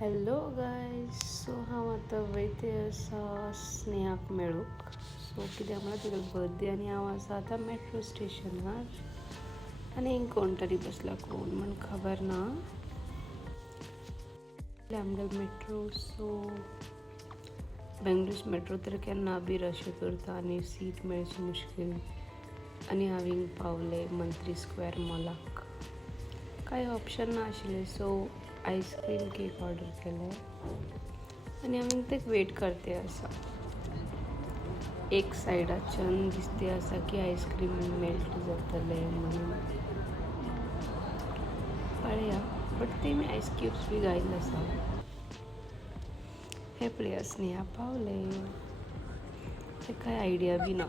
Hello guys. सो हांव आतां वयते आसा स्नेहाक मेळूंक. सो कित्याक म्हळ्यार तिजो बर्थडे आनी हांव आसा आतां मेट्रो स्टेशनार आनी कोण तरी बसला कोण म्हण खबर ना. आमगेलो मेट्रो सो बेंगलुरू मेट्रो तर केन्ना बी रश करता आनी सीट मेळची मुश्कील. आनी हांव हिंग पावले मंत्री स्क्वेअर मॉलाक. कांय ऑप्शन ना आशिल्लें सो आयस्क्रीम केक ऑर्डर केले आनी हांव तेक वेट करते आसा. एक सायडाच्यान दिसते आसा की आयस्क्रीम मेल्ट जातले म्हणून पळया. बट तेमी आयस क्यूब्स बी घायल्ले आसा. हे पळया स्नेहा पावले. ते कांय आयडिया बी ना.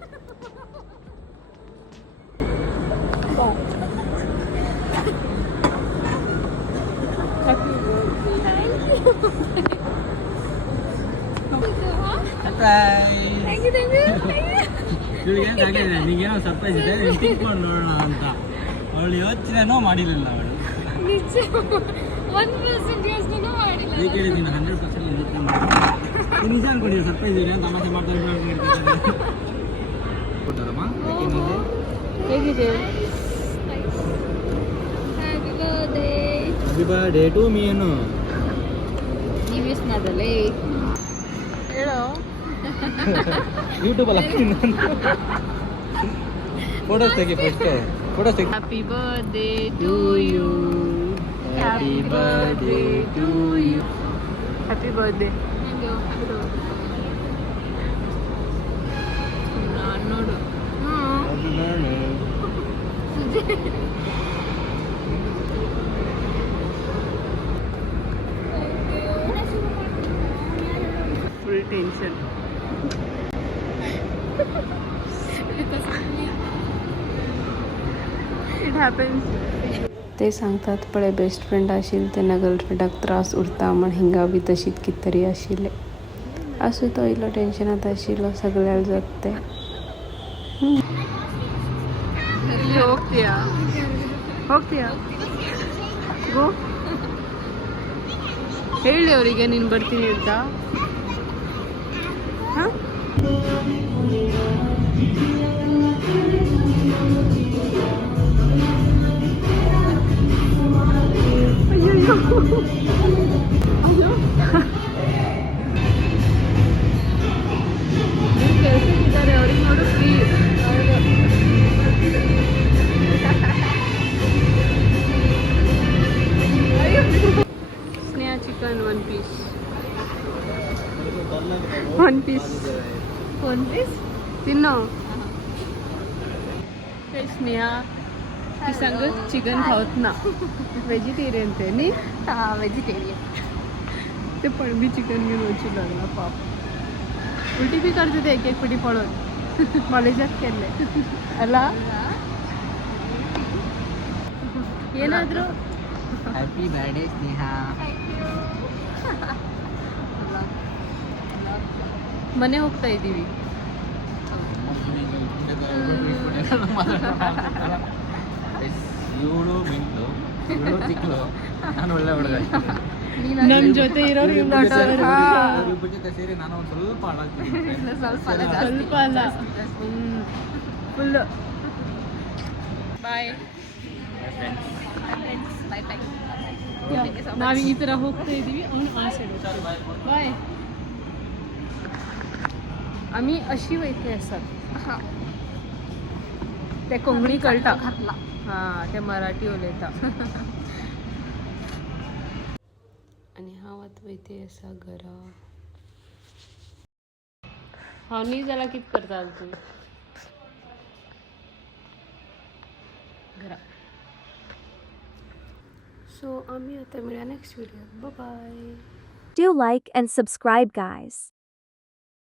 ನಿಂಗೇನೋ ಸರ್ಪ್ರೈಸ್ ಇದೆ ತಿಳ್ಕೊಂಡು ನೋಡೋಣ ಅಂತ ಅವಳು ಯೋಚನೆನೂ ಮಾಡಿರಲಿಲ್ಲ. ಅವಳು ಕೇಳಿದ್ದೀನಿ 100% ಯೋಚನೆ ಮಾಡಿ ನಿಜ ಅನ್ಕೊಂಡಿದ್ದೆ ಸರ್ಪ್ರೈಸ್ ಇದೆ ಅಂತ ತಮಾಷೆ ಮಾಡ್ತಾ ಕೊಟ್ಟಾರಮ್ಮ. ಹೇಗಿದೆ? ಹ್ಯಾಪಿ ಬರ್ತ್ಡೇ ಟು ಮೀ ಅನ್ನು ಟಿವಿಸ್ನದಲ್ಲಿ ಹೇಳೋ. ಯೂಟ್ಯೂಬ್ ಅಲ್ಲ ಫೋಟೋಸ್ ತೆಗಿ ಫೋಟೋಸ್ ತೆಗಿ. Happy birthday to you. Happy birthday to you. Happy birthday. ನೋಡು. Full tension. It happens. ते सांगतात पळय बेस्ट फ्रेंड आशिल्ले तेन्ना गर्लफ्रेंडाक त्रास उरता म्हण हिंगा बी तशीच कित तरी आशिल्लें. आसूं तो इल्लो टेन्शनांत आशिल्लो सगळ्याक जगते. ಹೋಗ್ತೀಯಾ ಗೋ. ಹೇಳಿ ಅವರಿಗೆ ನೀನು ಬರ್ತೀನಿ ಅಂತ. ಹಾಂ ಕೆಲಸಕ್ಕಿದ್ದಾರೆ ಅವ್ರಿಗೆ ನೋಡು ಫ್ರೀ. ಸ್ನೇಹ ಚಿಕನ್ ಒನ್ ಪೀಸ್ ತಿನ್ನೋ. स्नेहा ती सांगत चिकन खावत ना. व्हेजिटेरियन ते नी. हां व्हेजिटेरियन. ते पण बी चिकन घेऊन वचू लागला पाप. उलटी बी करते ते एक पिढी पळून. कॉलेजात केले ಅಲ್ಲ ಏನಾದರೂ. Happy birthday Sneha. ಮನೆ ಹೋಗ್ತಾ ಇದ್ದೀವಿ. ಇವಳು ಮಿಂಟು, ಇವಳು ಚಿಕ್ಕಳು, ನಾನು ಒಳ್ಳೆ ಹುಡುಗ. ನಮ್ಮ ಜೊತೆ ಇರೋರು ಇವ್ರ ಜೊತೆ ಸೇರಿ ನಾನು ಒಂದು ಸ್ವಲ್ಪ ಹಾಳಾಗ್ತೀನಿ. ಸ್ವಲ್ಪ ಅಲ್ಲ ಫುಲ್ಲು. ಬಾಯ್. ನಾವು ಈ ಥರ ಹೋಗ್ತಾ ಇದ್ದೀವಿ. ಅವನು ಆ ಸೈಡ್. बाय. आम्ही अशी वयते असतात. ते कोंकणी कळटा. हां ते मराठी उलयता. आनी हांव आतां वयते आसा घरा. हांव न्ही जाल्यार कितें करता तूं घरा. सो आमी आतां मेळया next video. Bye. Do like and subscribe, guys.